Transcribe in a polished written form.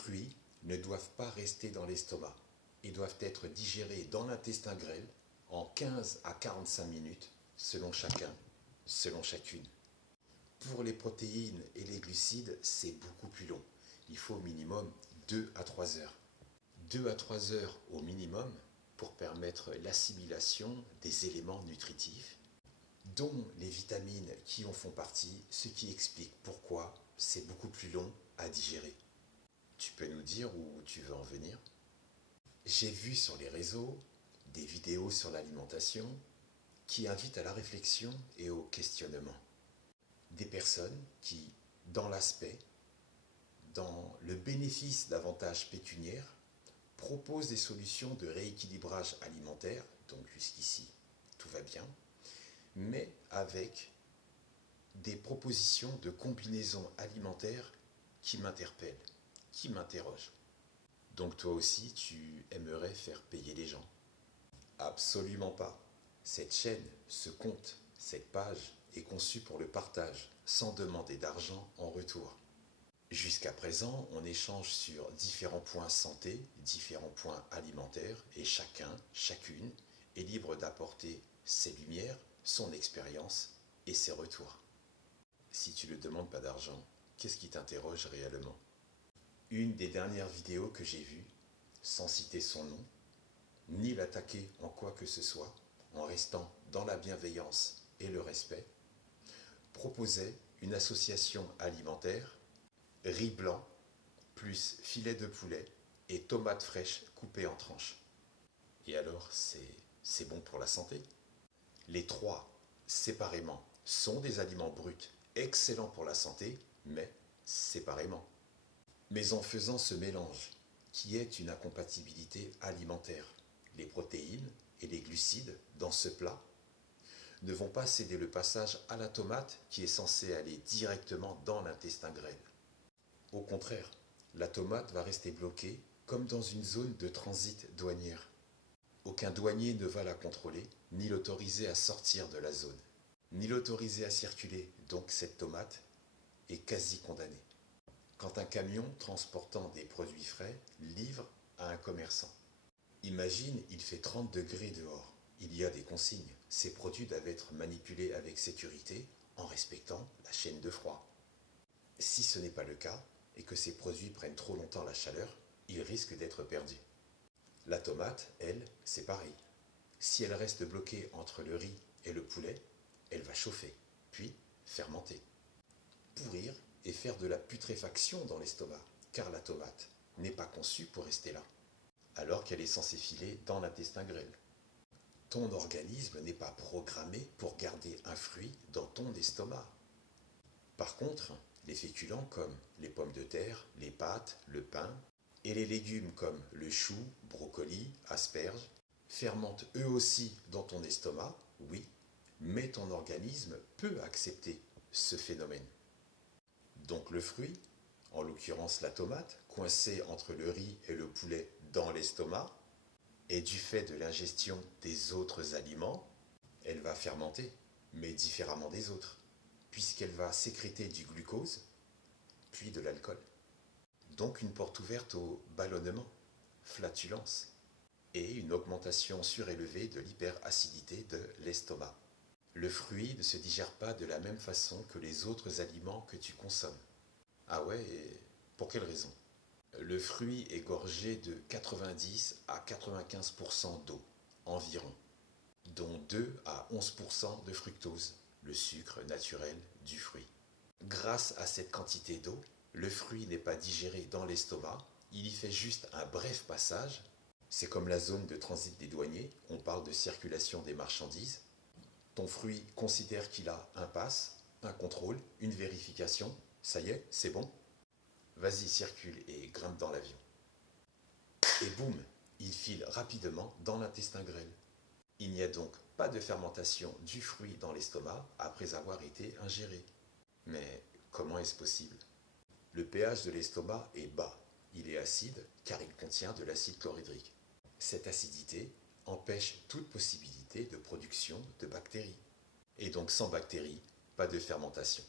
fruits ne doivent pas rester dans l'estomac. Ils doivent être digérés dans l'intestin grêle en 15 à 45 minutes, selon chacun, selon chacune. Pour les protéines et les glucides, c'est beaucoup plus long. Il faut au minimum 2 à 3 heures. 2 à 3 heures au minimum pour permettre l'assimilation des éléments nutritifs, dont les vitamines qui en font partie, ce qui explique pourquoi c'est beaucoup plus long à digérer. Tu peux nous dire où tu veux en venir? J'ai vu sur les réseaux des vidéos sur l'alimentation qui invitent à la réflexion et au questionnement. Des personnes qui, dans l'aspect, dans le bénéfice d'avantages pécuniaires, proposent des solutions de rééquilibrage alimentaire, donc jusqu'ici tout va bien, mais avec des propositions de combinaisons alimentaires qui m'interpellent, qui m'interrogent. Donc toi aussi, tu aimerais faire payer les gens? Absolument pas. Cette chaîne, ce compte, cette page est conçue pour le partage, sans demander d'argent en retour. Jusqu'à présent, on échange sur différents points santé, différents points alimentaires, et chacun, chacune, est libre d'apporter ses lumières, son expérience et ses retours. Si tu ne demandes pas d'argent, qu'est-ce qui t'interroge réellement? Une des dernières vidéos que j'ai vues, sans citer son nom, ni l'attaquer en quoi que ce soit, en restant dans la bienveillance et le respect, proposait une association alimentaire, riz blanc, plus filet de poulet et tomates fraîches coupées en tranches. Et alors, c'est bon pour la santé? Les trois, séparément, sont des aliments bruts, excellents pour la santé, mais séparément. Mais en faisant ce mélange, qui est une incompatibilité alimentaire, les protéines et les glucides dans ce plat ne vont pas céder le passage à la tomate qui est censée aller directement dans l'intestin grêle. Au contraire, la tomate va rester bloquée comme dans une zone de transit douanière. Aucun douanier ne va la contrôler, ni l'autoriser à sortir de la zone, ni l'autoriser à circuler, donc cette tomate est quasi condamnée. Quand un camion transportant des produits frais livre à un commerçant. Imagine, il fait 30 degrés dehors. Il y a des consignes. Ces produits doivent être manipulés avec sécurité en respectant la chaîne de froid. Si ce n'est pas le cas et que ces produits prennent trop longtemps la chaleur, ils risquent d'être perdus. La tomate, elle, c'est pareil. Si elle reste bloquée entre le riz et le poulet, elle va chauffer, puis fermenter, pourrir et faire de la putréfaction dans l'estomac, car la tomate n'est pas conçue pour rester là, alors qu'elle est censée filer dans l'intestin grêle. Ton organisme n'est pas programmé pour garder un fruit dans ton estomac. Par contre, les féculents comme les pommes de terre, les pâtes, le pain, et les légumes comme le chou, brocoli, asperges, fermentent eux aussi dans ton estomac, oui, mais ton organisme peut accepter ce phénomène. Donc le fruit, en l'occurrence la tomate, coincée entre le riz et le poulet dans l'estomac, et du fait de l'ingestion des autres aliments, elle va fermenter, mais différemment des autres, puisqu'elle va sécréter du glucose, puis de l'alcool. Donc une porte ouverte au ballonnement, flatulence, et une augmentation surélevée de l'hyperacidité de l'estomac. Le fruit ne se digère pas de la même façon que les autres aliments que tu consommes. Ah ouais, et pour quelle raison? Le fruit est gorgé de 90 à 95% d'eau, environ, dont 2 à 11% de fructose, le sucre naturel du fruit. Grâce à cette quantité d'eau, le fruit n'est pas digéré dans l'estomac, il y fait juste un bref passage. C'est comme la zone de transit des douaniers, on parle de circulation des marchandises. Ton fruit considère qu'il a un pass, un contrôle, une vérification, ça y est, c'est bon. Vas-y, circule et grimpe dans l'avion. Et boum, il file rapidement dans l'intestin grêle. Il n'y a donc pas de fermentation du fruit dans l'estomac après avoir été ingéré. Mais comment est-ce possible? Le pH de l'estomac est bas. Il est acide car il contient de l'acide chlorhydrique. Cette acidité empêche toute possibilité de production de bactéries. Et donc sans bactéries, pas de fermentation.